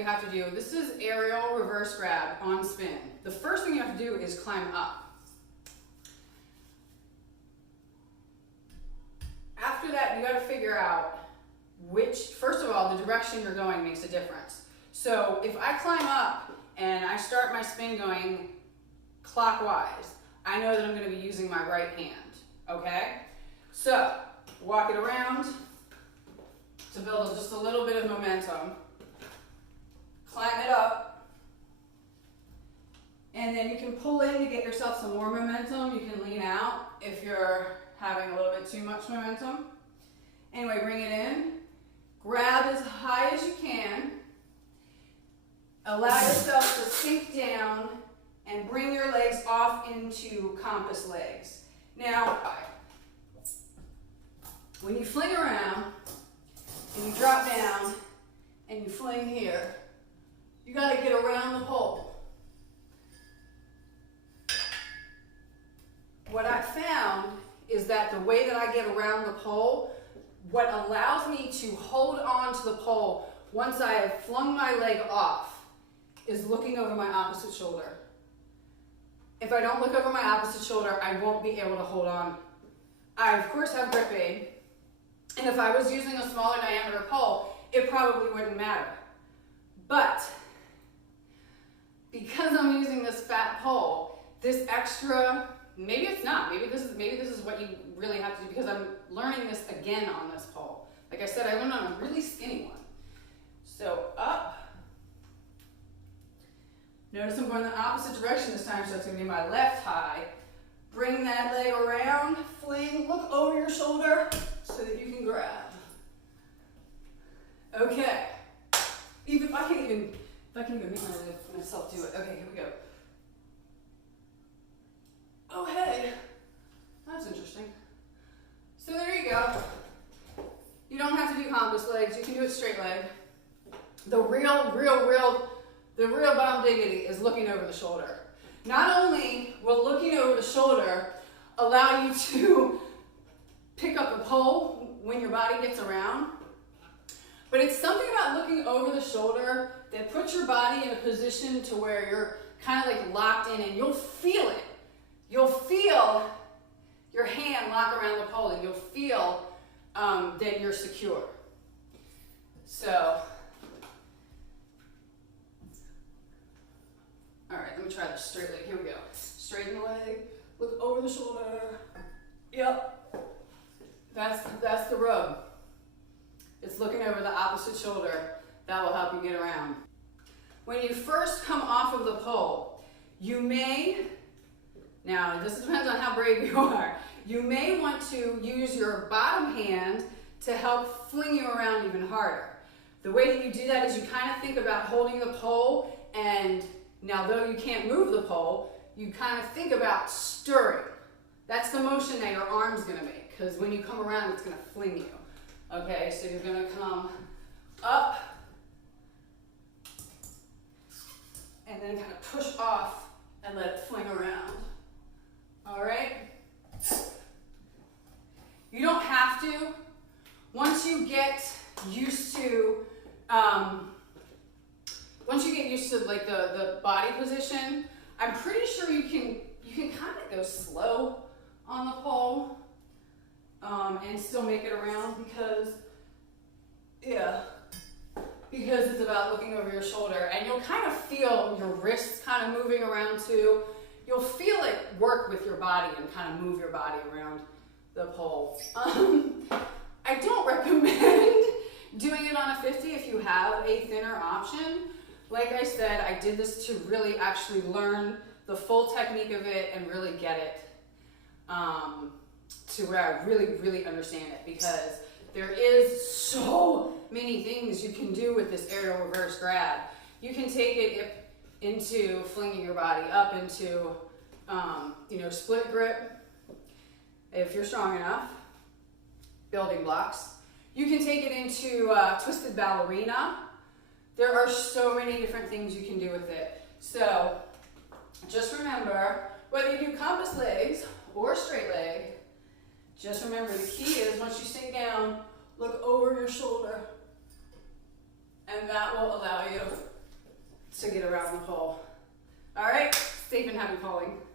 you have to do, this is aerial reverse grab on spin. The first thing you have to do is climb up. After that, you got to figure out which, first of all, the direction you're going makes a difference. So if I climb up and I start my spin going clockwise, I know that I'm going to be using my right hand, okay? So walk it around to build just a little bit of momentum. Climb it up. And then you can pull in to get yourself some more momentum. You can lean out if you're having a little bit too much momentum. Anyway, bring it in. Grab as high as you can. Allow yourself to sink down and bring your legs off into compass legs. Now, when you fling around and you drop down and you fling here, you got to get around the pole. What I found is that the way that I get around the pole, what allows me to hold on to the pole once I have flung my leg off is looking over my opposite shoulder. If I don't look over my opposite shoulder, I won't be able to hold on. I, of course, have grip aid, and if I was using a smaller diameter pole, it probably wouldn't matter. But because I'm using this fat pole, this extra, maybe it's not, maybe this is what you really have to do, because I'm learning this again on this pole. Like I said, I learned on a really skinny one. So up. Notice I'm going the opposite direction this time, so it's going to be my left high. Bring that leg around, fling, look over your shoulder so that you can grab. Okay. If I can even make myself do it. Okay, here we go. Oh, hey. That's interesting. So there you go. You don't have to do compass legs. You can do it straight leg. The real bottom diggity is looking over the shoulder. Not only will looking over the shoulder allow you to pick up the pole when your body gets around, but it's something about looking over the shoulder that puts your body in a position to where you're kind of like locked in, and you'll feel it. You'll feel your hand lock around the pole, and you'll feel that you're secure. So, all right, let me try the straight leg. Here we go. Straighten the leg, look over the shoulder. Yep, that's the rub. It's looking over the opposite shoulder. That will help you get around. When you first come off of the pole, you may, now this depends on how brave you are, you may want to use your bottom hand to help fling you around even harder. The way that you do that is you kind of think about holding the pole, and now though you can't move the pole, you kind of think about stirring. That's the motion that your arm's gonna make, because when you come around, it's gonna fling you. Okay, so you're gonna come up and then kind of push off and let it fling around. All right? You don't have to. Once you get used to, like the body position, I'm pretty sure you can kind of go slow on the pole and still make it around, because it's about looking over your shoulder, and you'll kind of feel your wrists kind of moving around too. You'll feel it work with your body and kind of move your body around the pole. I don't recommend doing it on a 50 if you have a thinner option. Like I said, I did this to really actually learn the full technique of it and really get it to where I really, really understand it, because there is so many things you can do with this aerial reverse grab. You can take it into flinging your body up into, split grip if you're strong enough, building blocks. You can take it into twisted ballerina. There are so many different things you can do with it. So just remember, whether you do compass legs or straight leg, just remember the key is once you sink down, look over your shoulder, and that will allow you safe and happy falling.